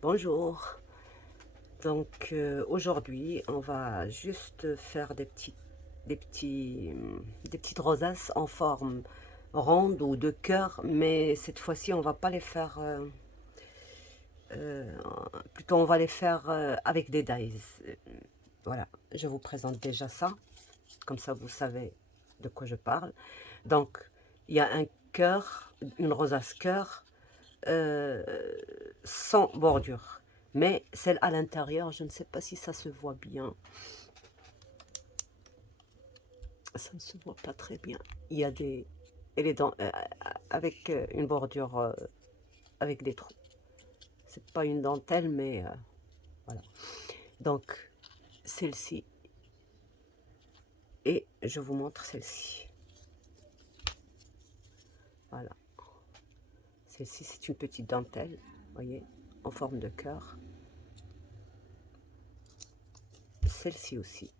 Bonjour. Donc aujourd'hui, on va juste faire des petites rosaces en forme ronde ou de cœur, mais cette fois-ci, on va pas les faire. Euh, Plutôt, on va les faire avec des dies. Voilà, je vous présente déjà ça, comme ça vous savez de quoi je parle. Donc, il y a un cœur, une rosace cœur euh, sans bordure. Mais celle à l'intérieur, je ne sais pas si ça se voit bien. Ça ne se voit pas très bien. Il y a des... Elle est avec une bordure avec des trous. C'est pas une dentelle, mais voilà. Donc, celle-ci. Et je vous montre celle-ci. Voilà. Celle-ci, c'est une petite dentelle, vous voyez, en forme de cœur. Celle-ci aussi,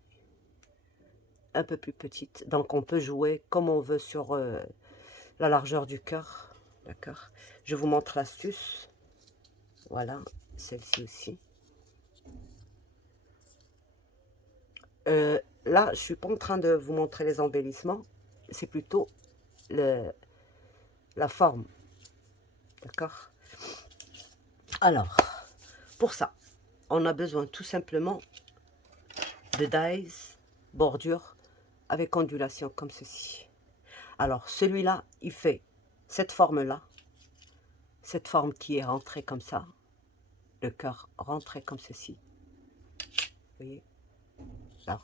un peu plus petite. Donc, on peut jouer comme on veut sur la largeur du cœur. D'accord. Je vous montre l'astuce. Voilà, celle-ci aussi. Là, je ne suis pas en train de vous montrer les embellissements. C'est plutôt le, la forme. D'accord. Alors, pour ça, on a besoin tout simplement de dies, bordure, avec ondulation comme ceci. Alors, celui-là, il fait cette forme-là. Cette forme qui est rentrée comme ça. Le cœur rentré comme ceci. Vous voyez là.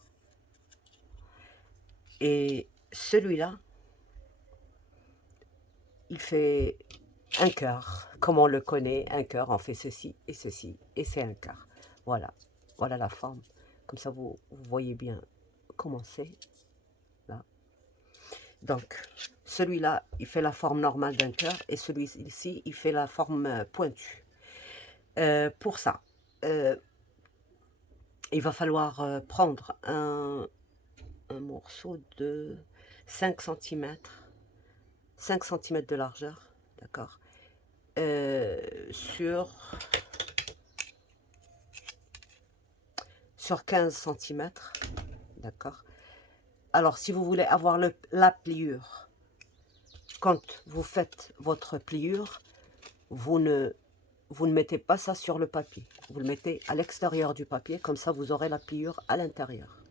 Et celui-là, il fait un cœur, comme on le connaît, un cœur, on fait ceci, et c'est un cœur. Voilà, voilà la forme. Comme ça, vous voyez bien comment c'est, là. Donc, celui-là, il fait la forme normale d'un cœur, et celui-ci, il fait la forme pointue. Pour ça, euh, il va falloir prendre un morceau de 5 centimètres, 5 centimètres de largeur, d'accord, sur 15 centimètres, d'accord. Alors, si vous voulez avoir la pliure, quand vous faites votre pliure, vous ne, vous ne mettez pas ça sur le papier. Vous le mettez à l'extérieur du papier, comme ça vous aurez la pliure à l'intérieur.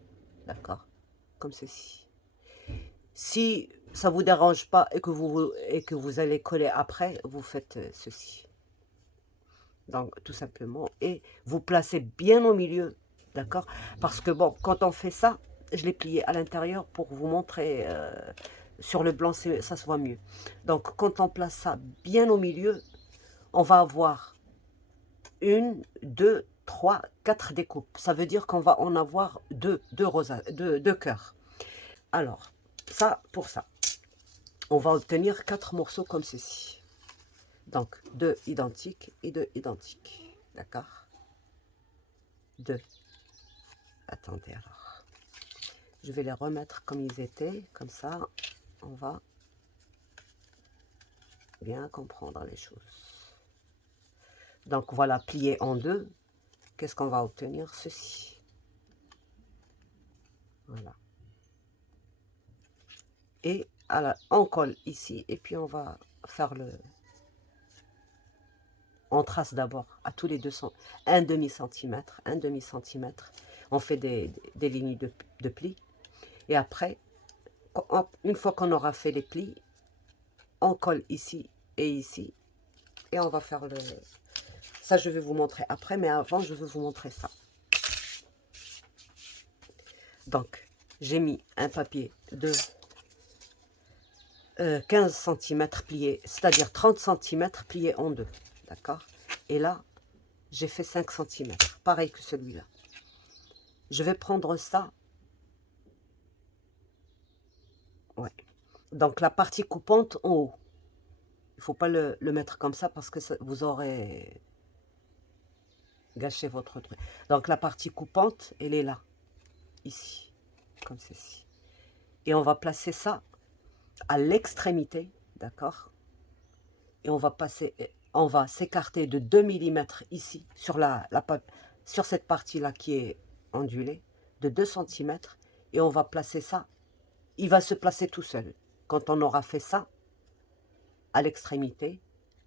D'accord. Comme ceci. Si ça ne vous dérange pas et que vous allez coller après, vous faites ceci. Donc, tout simplement. Et vous placez bien au milieu. D'accord. Parce que bon, quand on fait ça, je l'ai plié à l'intérieur pour vous montrer. Sur le blanc, ça se voit mieux. Donc, quand on place ça bien au milieu, on va avoir une, deux, trois, quatre découpes. Ça veut dire qu'on va en avoir deux cœurs. Alors, ça, pour ça, on va obtenir quatre morceaux comme ceci. Donc, deux identiques et deux identiques. D'accord. Deux. Attendez alors. Je vais les remettre comme ils étaient. Comme ça, on va bien comprendre les choses. Donc, voilà, plié en deux. Qu'est-ce qu'on va obtenir? Ceci. Voilà. Et on colle ici. Et puis, on va faire le... On trace d'abord à tous les 200, un demi-centimètre, un demi-centimètre. On fait des lignes de plis. Et après, une fois qu'on aura fait les plis, on colle ici et ici. Et on va faire le... Ça, je vais vous montrer après, mais avant, je vais vous montrer ça. Donc, j'ai mis un papier de 15 centimètres plié, c'est-à-dire 30 centimètres plié en deux. D'accord. Et là, j'ai fait 5 centimètres, pareil que celui-là. Je vais prendre ça. Ouais. Donc, la partie coupante en haut. Il ne faut pas le mettre comme ça parce que vous aurez gâché votre truc. Donc, la partie coupante, elle est là, ici, comme ceci. Et on va placer ça à l'extrémité, d'accord. Et on va passer on va s'écarter de 2 millimètres ici, sur, sur cette partie-là qui est ondulée, de 2 centimètres, et on va placer ça. Il va se placer tout seul. Quand on aura fait ça, à l'extrémité,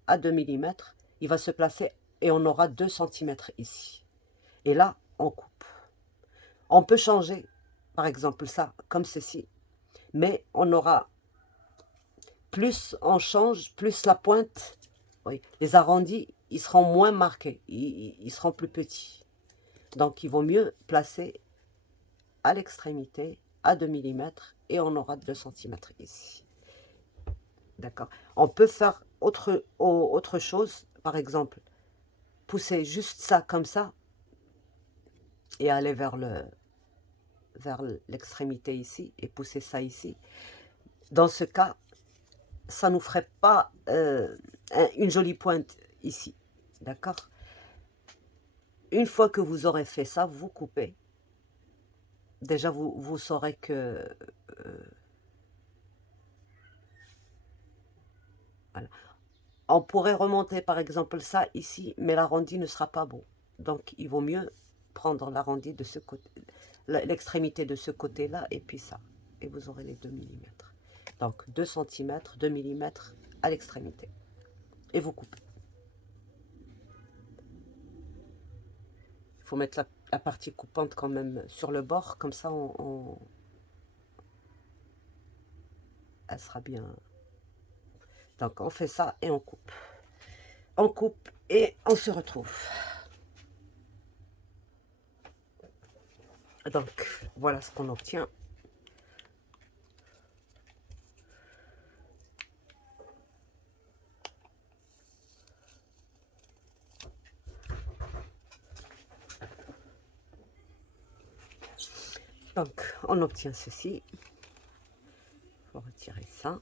à 2 millimètres, il va se placer et on aura 2 centimètres ici. Et là, on coupe. On peut changer, par exemple, ça, comme ceci, mais on aura, plus on change, plus la pointe, oui, les arrondis, ils seront moins marqués, ils seront plus petits. Donc, il vaut mieux placer à l'extrémité, à 2 millimètres, et on aura 2 centimètres ici. D'accord. On peut faire autre chose, par exemple, pousser juste ça comme ça, et aller vers l'extrémité ici, et pousser ça ici. Dans ce cas, ça nous ferait pas une jolie pointe ici. D'accord. Une fois que vous aurez fait ça, vous coupez. Déjà, vous saurez que... voilà. On pourrait remonter, par exemple, ça ici, mais l'arrondi ne sera pas beau. Donc, il vaut mieux prendre l'arrondi de ce côté, l'extrémité de ce côté-là, et puis ça. Et vous aurez les 2 millimètres. Donc, 2 cm, 2 millimètres à l'extrémité. Et vous coupez. Il faut mettre la partie coupante quand même sur le bord, comme ça, elle sera bien. Donc, on fait ça et on coupe. On coupe et on se retrouve. Donc, voilà ce qu'on obtient. Donc, on obtient ceci. Il faut retirer ça.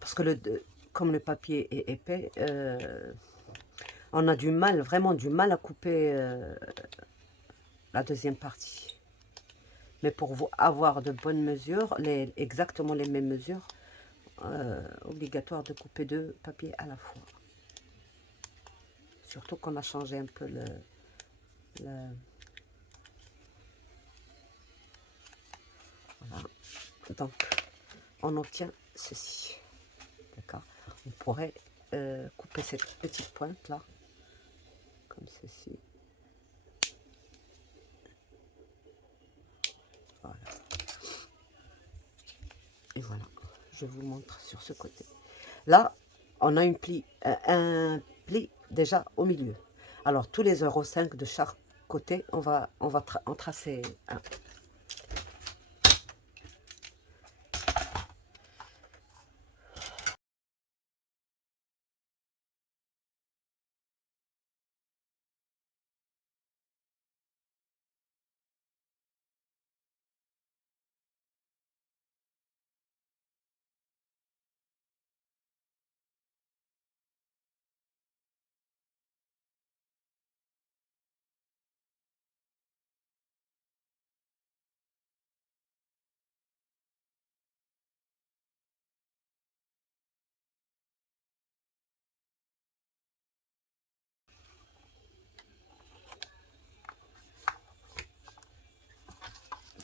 Parce que comme le papier est épais, on a du mal, vraiment du mal à couper la deuxième partie. Mais pour vous avoir de bonnes mesures, exactement les mêmes mesures, obligatoire de couper 2 papiers à la fois. Surtout qu'on a changé un peu voilà. Donc, on obtient ceci. D'accord. On pourrait couper cette petite pointe là, comme ceci. Voilà. Et voilà. Je vous montre sur ce côté. Là, on a un pli déjà au milieu. Alors, tous les 0,5 de chaque côté, on va en tracer un.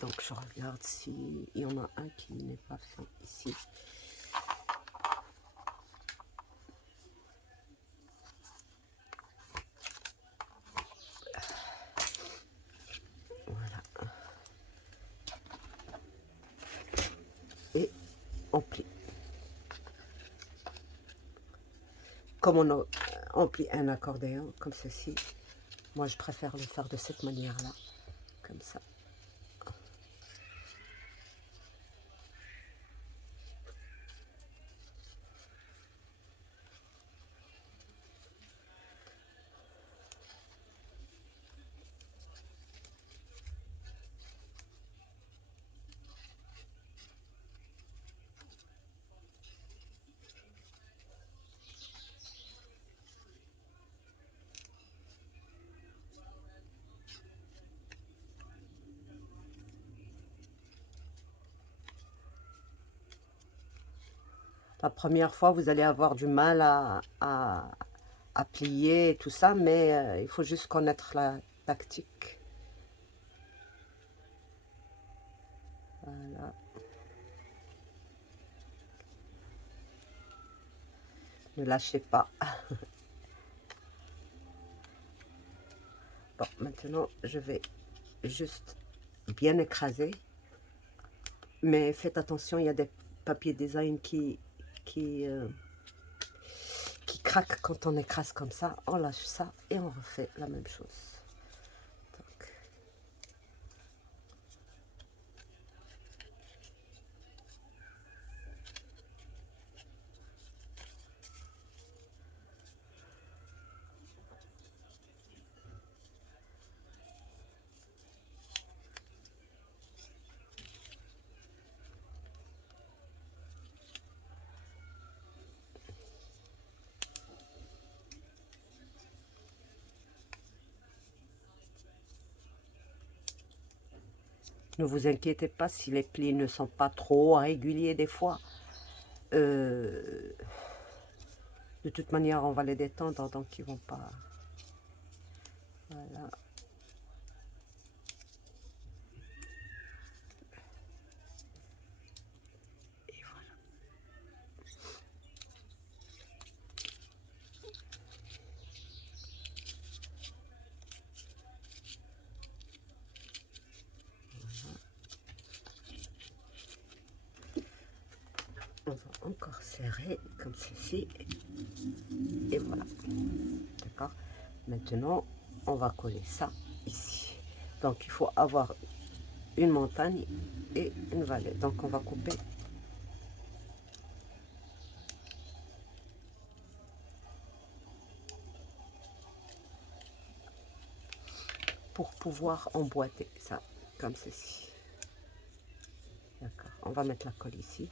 Donc, je regarde s'il y en a un qui n'est pas fait ici. Voilà. Et on plie. Comme on plie un accordéon, comme ceci. Moi, je préfère le faire de cette manière-là. Comme ça. La première fois, vous allez avoir du mal à plier et tout ça, mais il faut juste connaître la tactique. Voilà. Ne lâchez pas. Bon, maintenant, je vais juste bien écraser. Mais faites attention, il y a des papiers design qui craquent quand on écrase comme ça. On lâche ça et on refait la même chose. Donc. Ne vous inquiétez pas si les plis ne sont pas trop réguliers des fois. De toute manière, on va les détendre, donc ils vont pas... Voilà. Et voilà. On va encore serrer comme ceci. Et voilà. D'accord. Maintenant, on va coller ça ici. Donc, il faut avoir une montagne et une vallée. Donc, on va couper pour pouvoir emboîter ça comme ceci. D'accord. On va mettre la colle ici.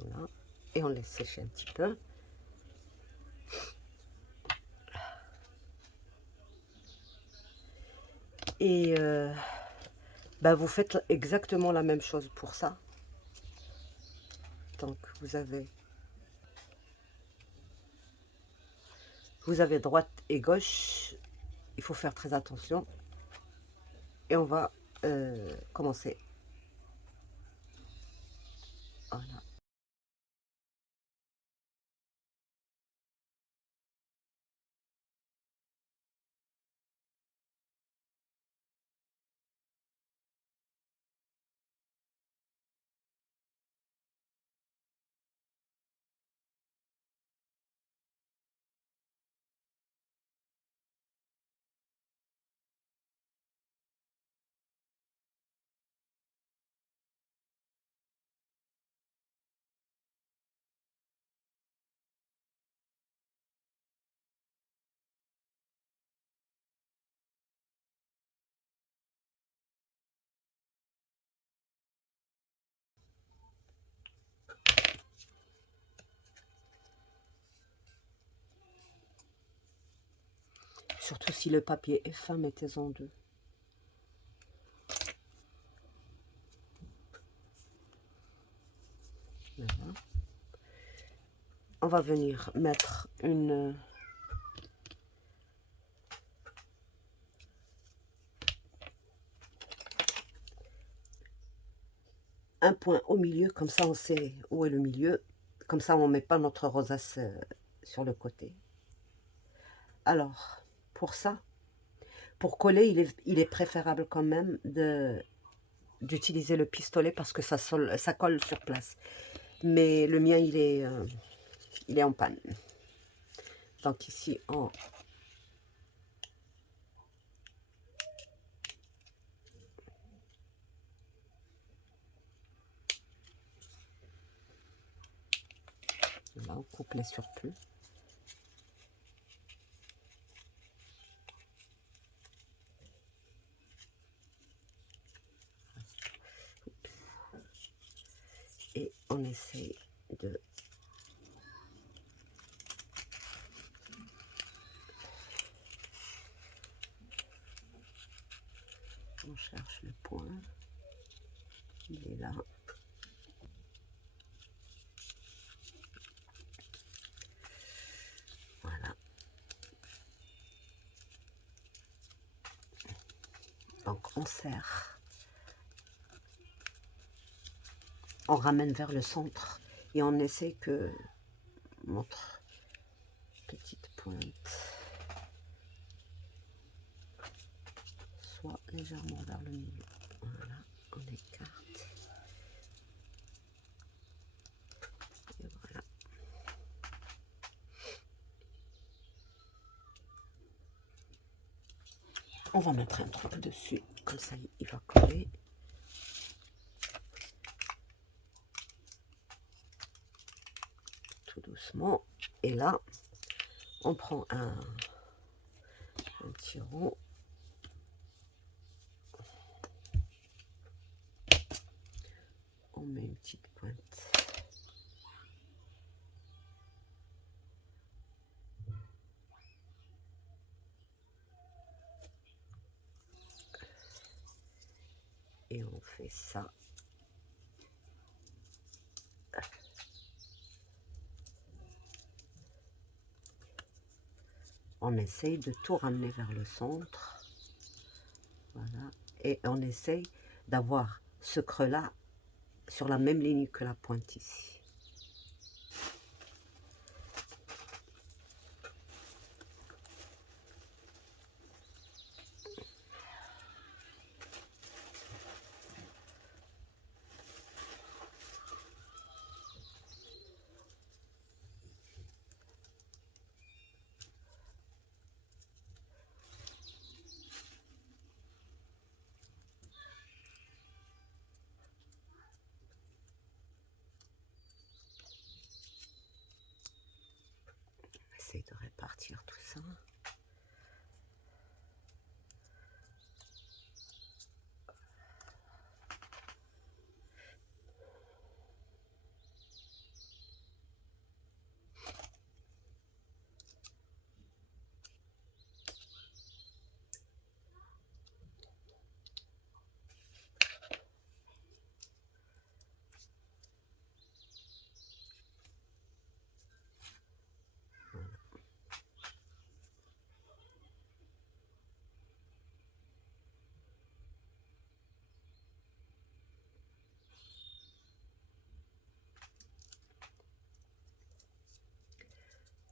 Voilà. Et on laisse sécher un petit peu. Et bah, vous faites exactement la même chose pour ça. Donc vous avez droite et gauche. Il faut faire très attention. Et on va commencer. Voilà. Surtout si le papier est fin, mettez-en deux. Voilà. On va venir mettre un point au milieu, comme ça on sait où est le milieu. Comme ça on ne met pas notre rosace sur le côté. Alors, pour ça, pour coller, il est préférable quand même d'utiliser le pistolet parce que ça colle sur place. Mais le mien, il est en panne. Donc ici, on... Là, on coupe les surplus. on essaye de... On cherche le point. Il est là. Voilà. Donc on serre. On ramène vers le centre et on essaie que notre petite pointe soit légèrement vers le milieu. Voilà, on écarte. Et voilà. On va mettre un truc dessus, comme ça il va coller. Tout doucement. Et là, on prend un petit rond. On met une petite pointe. Et on fait ça. On essaye de tout ramener vers le centre. Voilà. Et on essaye d'avoir ce creux-là sur la même ligne que la pointe ici. Essaye de répartir tout ça.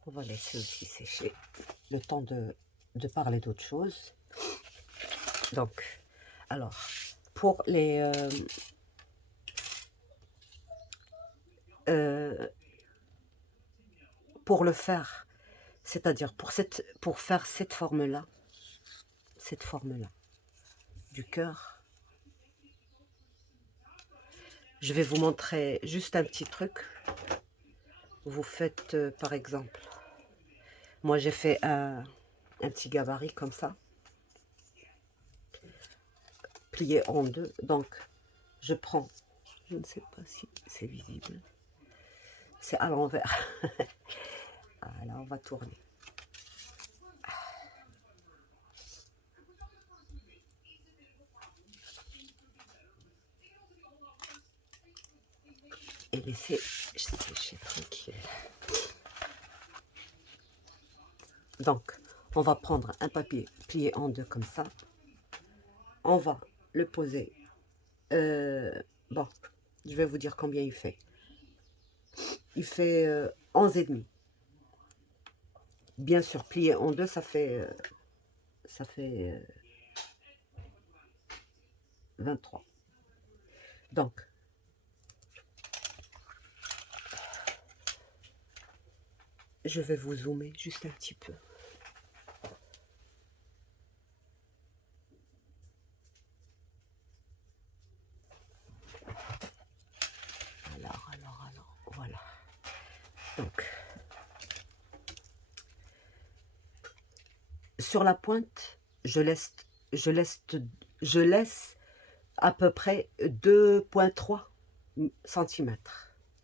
On va laisser aussi sécher le temps de parler d'autre chose. Donc, alors, pour les... pour le faire, c'est-à-dire pour faire cette forme-là du cœur, je vais vous montrer juste un petit truc. Vous faites, par exemple, moi j'ai fait un petit gabarit comme ça, plié en deux. Donc, je prends, je ne sais pas si c'est visible, c'est à l'envers. Voilà, on va tourner. Et laisser sécher tranquille. Donc, on va prendre un papier plié en deux comme ça. On va le poser. Bon, je vais vous dire combien il fait. Il fait 11,5. Bien sûr, plié en deux, ça fait 23. Donc, je vais vous zoomer juste un petit peu. Alors, voilà. Donc, sur la pointe, je laisse à peu près 2,3 cm.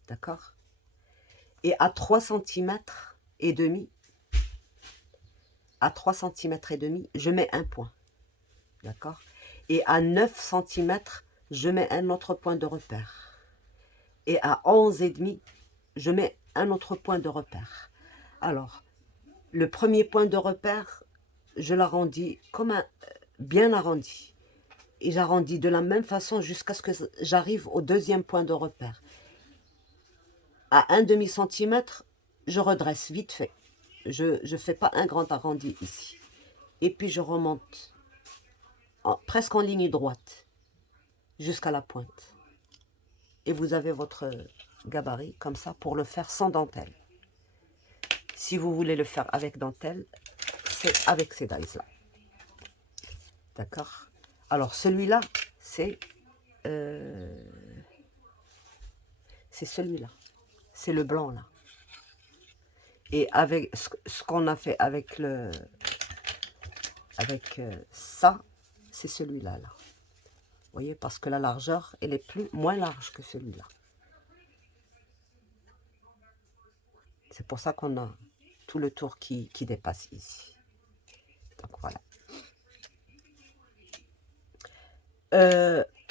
d'accord? Et à 3 cm et demi, à 3 cm et demi, je mets un point, d'accord? Et à 9 cm, je mets un autre point de repère. Et à 11 et demi, je mets un autre point de repère. Alors, le premier point de repère, je l'arrondis comme un bien arrondi. Et j'arrondis de la même façon jusqu'à ce que j'arrive au deuxième point de repère. À un demi-centimètre, je redresse vite fait. Je ne fais pas un grand arrondi ici. Et puis je remonte presque en ligne droite jusqu'à la pointe. Et vous avez votre gabarit comme ça pour le faire sans dentelle. Si vous voulez le faire avec dentelle, c'est avec ces dies-là. D'accord? Alors celui-là, c'est celui-là. C'est le blanc là. Et avec ce qu'on a fait avec ça, c'est celui-là là. Vous voyez, parce que la largeur, elle est moins large que celui-là. C'est pour ça qu'on a tout le tour qui dépasse ici. Donc voilà.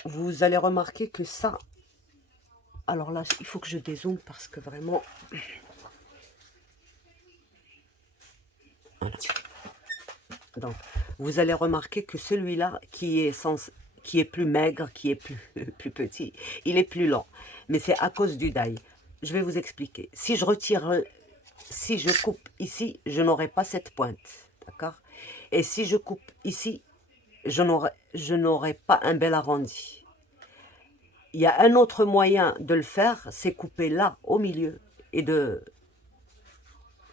Vous allez remarquer que ça, alors là, il faut que je dézoome parce que vraiment... Voilà. Donc, vous allez remarquer que celui-là, qui est plus maigre, qui est plus petit, il est plus lent. Mais c'est à cause du die. Je vais vous expliquer. Si je coupe ici, je n'aurai pas cette pointe. D'accord? Et si je coupe ici, je n'aurai pas un bel arrondi. Il y a un autre moyen de le faire, c'est couper là, au milieu, et de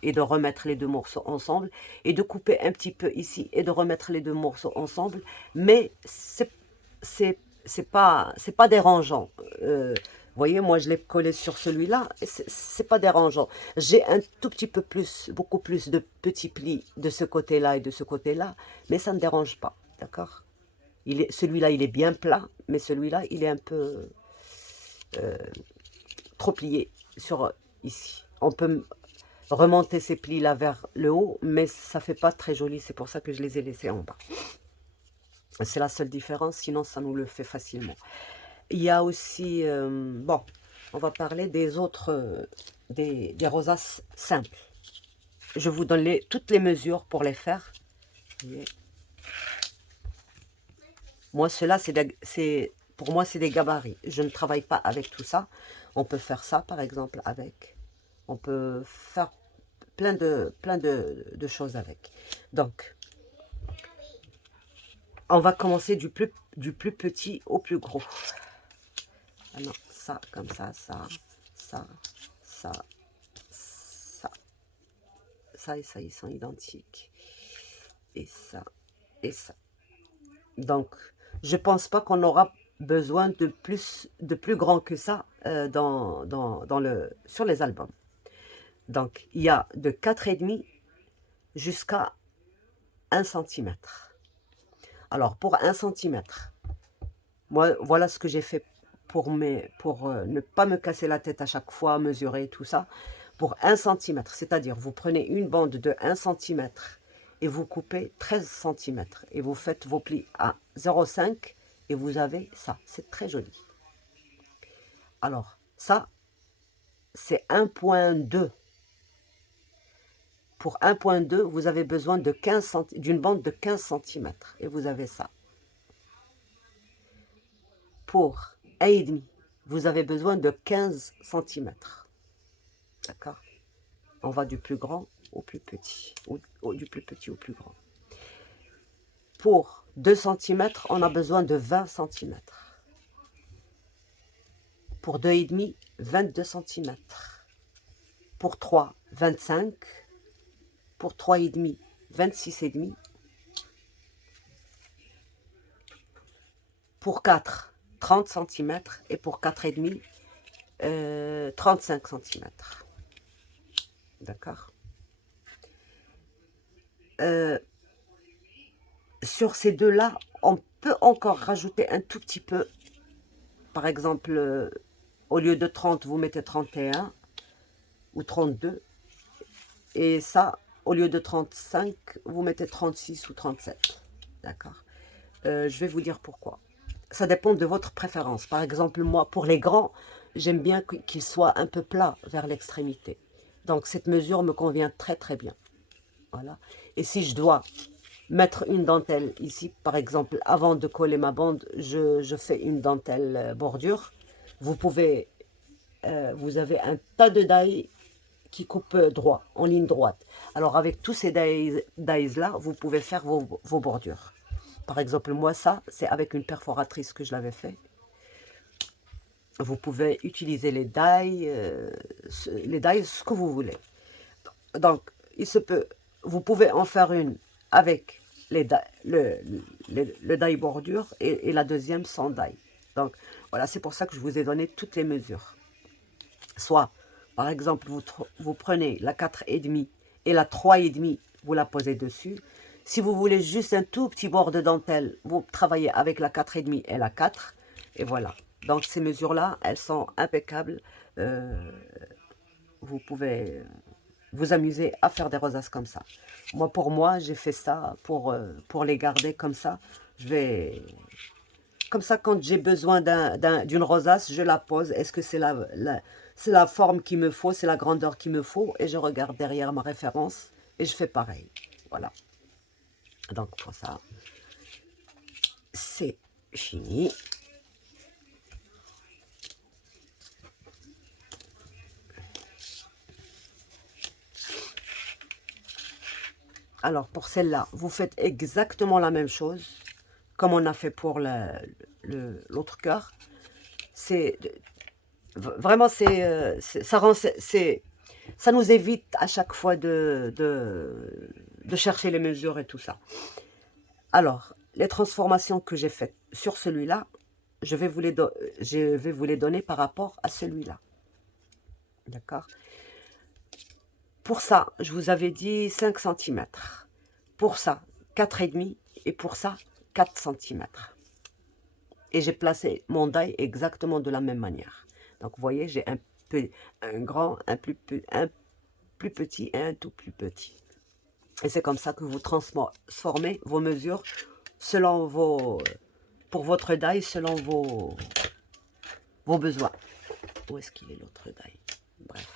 remettre les deux morceaux ensemble, et de couper un petit peu ici, et de remettre les deux morceaux ensemble, mais c'est pas dérangeant. Vous voyez, moi je l'ai collé sur celui-là, c'est pas dérangeant. J'ai un tout petit peu plus, beaucoup plus de petits plis de ce côté-là et de ce côté-là, mais ça ne dérange pas, d'accord? Celui-là, il est bien plat, mais celui-là, il est un peu trop plié sur ici. On peut remonter ces plis-là vers le haut, mais ça fait pas très joli. C'est pour ça que je les ai laissés en bas. C'est la seule différence, sinon ça nous le fait facilement. Il y a aussi, bon, on va parler des autres, des rosaces simples. Je vous donne toutes les mesures pour les faire. Moi, cela, pour moi, c'est des gabarits. Je ne travaille pas avec tout ça. On peut faire ça, par exemple, avec. On peut faire plein de choses avec. Donc, on va commencer du plus petit au plus gros. Ah non, ça, comme ça, ça, ça, ça, ça. Ça et ça, ils sont identiques. Et ça, et ça. Donc, je pense pas qu'on aura besoin de plus grand que ça sur les albums. Donc, il y a de 4,5 jusqu'à 1 cm. Alors, pour 1 cm, moi, voilà ce que j'ai fait pour ne pas me casser la tête à chaque fois, mesurer tout ça. Pour 1 cm, c'est-à-dire vous prenez une bande de 1 cm et vous coupez 13 cm et vous faites vos plis à 0,5 et vous avez ça. C'est très joli. Alors, ça, c'est 1,2. Pour 1,2, vous avez besoin d'une bande de 15 cm et vous avez ça. Pour 1,5, vous avez besoin de 15 cm. D'accord? On va du plus grand au plus petit, ou du plus petit au plus grand. Pour 2 cm, on a besoin de 20 cm. Pour 2,5, 22 cm. Pour 3, 25. Pour 3,5, 26,5. Pour 4, 30 cm. Et pour 4,5, 35 cm. D'accord? Sur ces deux-là, on peut encore rajouter un tout petit peu. Par exemple, Au lieu de 30, vous mettez 31 ou 32. Et ça, au lieu de 35, vous mettez 36 ou 37. D'accord? Je vais vous dire pourquoi. Ça dépend de votre préférence. Par exemple, moi, pour les grands, j'aime bien qu'ils soient un peu plats vers l'extrémité. Donc, cette mesure me convient très très bien. Voilà. Et si je dois mettre une dentelle ici, par exemple, avant de coller ma bande, je fais une dentelle bordure. Vous pouvez, vous avez un tas de die qui coupe droit, en ligne droite. Alors, avec tous ces dies-là, vous pouvez faire vos bordures. Par exemple, moi, ça, c'est avec une perforatrice que je l'avais fait. Vous pouvez utiliser les die, ce que vous voulez. Donc, il se peut, vous pouvez en faire une avec le die bordure et la deuxième sans die. Donc, voilà, c'est pour ça que je vous ai donné toutes les mesures. Soit, par exemple, vous prenez la 4,5 et la 3,5, vous la posez dessus. Si vous voulez juste un tout petit bord de dentelle, vous travaillez avec la 4,5 et la 4. Et voilà. Donc, ces mesures-là, elles sont impeccables. Vous pouvez vous amuser à faire des rosaces comme ça. Moi, pour moi, j'ai fait ça pour les garder comme ça. Je vais... Comme ça, quand j'ai besoin d'une rosace, je la pose. Est-ce que c'est c'est la forme qu'il me faut, c'est la grandeur qu'il me faut? Et je regarde derrière ma référence et je fais pareil. Voilà. Donc, pour ça, c'est fini. Alors, pour celle-là, vous faites exactement la même chose, comme on a fait pour l'autre cœur. C'est vraiment, ça nous évite à chaque fois de chercher les mesures et tout ça. Alors, les transformations que j'ai faites sur celui-là, je vais vous les donner par rapport à celui-là. D'accord? Pour ça, je vous avais dit 5 cm. Pour ça, 4,5 et pour ça, 4 cm. Et j'ai placé mon die exactement de la même manière. Donc, vous voyez, j'ai un grand, un plus petit et un tout plus petit. Et c'est comme ça que vous transformez vos mesures selon pour votre die, selon vos besoins. Où est-ce qu'il est l'autre die? Bref.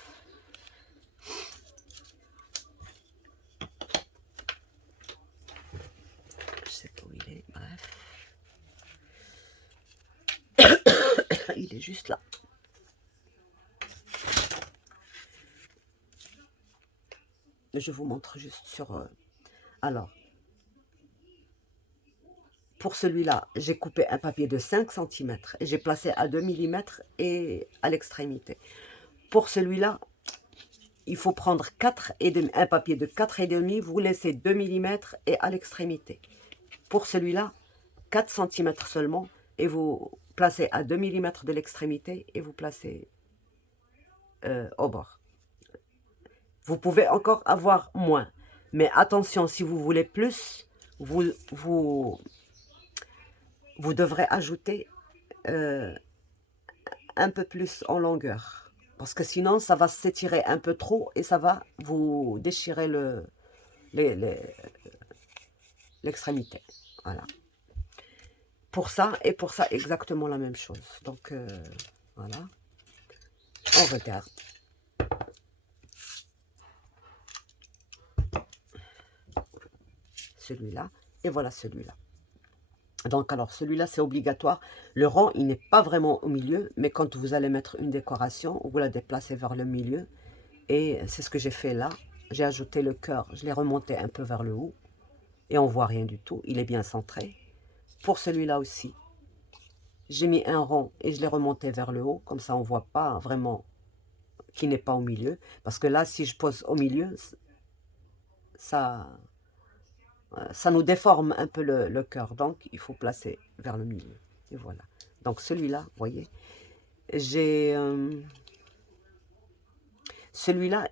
Je sais pas où il est, bref. Il est juste là. Je vous montre juste sur... Alors, pour celui-là, j'ai coupé un papier de 5 cm et j'ai placé à 2 mm et à l'extrémité. Pour celui-là, il faut prendre un papier de 4,5, vous laissez 2 mm et à l'extrémité. Pour celui-là, 4 cm seulement et vous placez à 2 mm de l'extrémité et vous placez au bord. Vous pouvez encore avoir moins, mais attention, si vous voulez plus, vous devrez ajouter un peu plus en longueur. Parce que sinon, ça va s'étirer un peu trop et ça va vous déchirer l'extrémité. Voilà. Pour ça et pour ça, exactement la même chose. Donc, voilà. On regarde. Celui-là. Et voilà celui-là. Donc, alors, celui-là, c'est obligatoire. Le rang, il n'est pas vraiment au milieu, mais quand vous allez mettre une décoration, vous la déplacez vers le milieu. Et c'est ce que j'ai fait là. J'ai ajouté le cœur, je l'ai remonté un peu vers le haut. Et on voit rien du tout, il est bien centré. Pour celui-là aussi, j'ai mis un rond et je l'ai remonté vers le haut. Comme ça, on ne voit pas vraiment qu'il n'est pas au milieu. Parce que là, si je pose au milieu, ça nous déforme un peu le cœur. Donc, il faut placer vers le milieu. Et voilà. Donc, celui-là, vous voyez, j'ai... celui-là,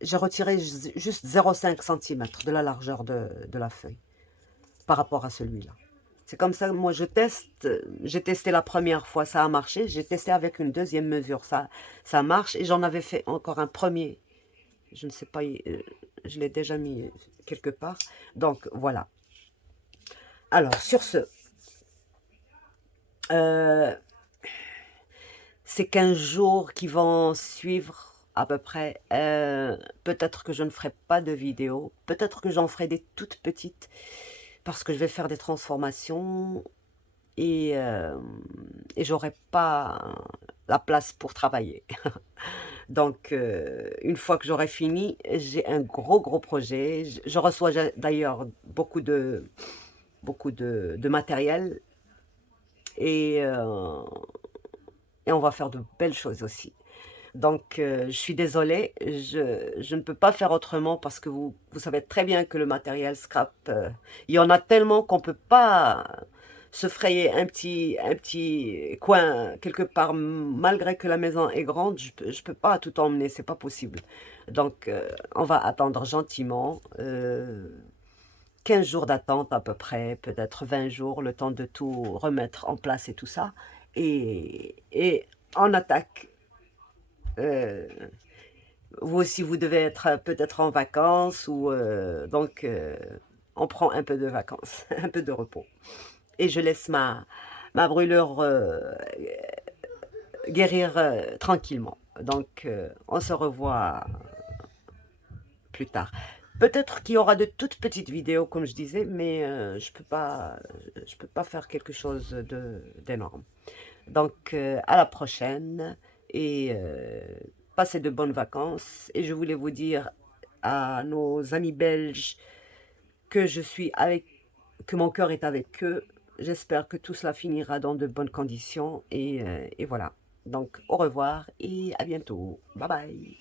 j'ai retiré juste 0,5 cm de la largeur de la feuille par rapport à celui-là. C'est comme ça, moi je teste. J'ai testé la première fois, ça a marché. J'ai testé avec une deuxième mesure, ça marche. Et j'en avais fait encore un premier. Je ne sais pas, je l'ai déjà mis quelque part. Donc voilà. Alors sur ce, euh, ces 15 jours qui vont suivre à peu près, peut-être que je ne ferai pas de vidéo, peut-être que j'en ferai des toutes petites, parce que je vais faire des transformations et, euh, et j'aurai pas la place pour travailler. Donc, une fois que j'aurai fini, j'ai un gros projet. Je reçois d'ailleurs beaucoup de matériel et, euh, et on va faire de belles choses aussi. Donc, je suis désolée, je ne peux pas faire autrement parce que vous savez très bien que le matériel scrap, il y en a tellement qu'on ne peut pas se frayer un petit coin quelque part, malgré que la maison est grande, je peux pas tout emmener, c'est pas possible. Donc, on va attendre gentiment, 15 jours d'attente à peu près, peut-être 20 jours, le temps de tout remettre en place et tout ça. Et on attaque. euh, Vous aussi, vous devez être peut-être en vacances ou donc on prend un peu de vacances, un peu de repos. Et je laisse ma brûlure guérir tranquillement. Donc on se revoit plus tard. Peut-être qu'il y aura de toutes petites vidéos, comme je disais, mais je peux pas faire quelque chose d'énorme. Donc à la prochaine et passez de bonnes vacances. Et je voulais vous dire à nos amis belges que je suis avec, que mon cœur est avec eux. J'espère que tout cela finira dans de bonnes conditions et voilà. Donc au revoir et à bientôt. Bye bye.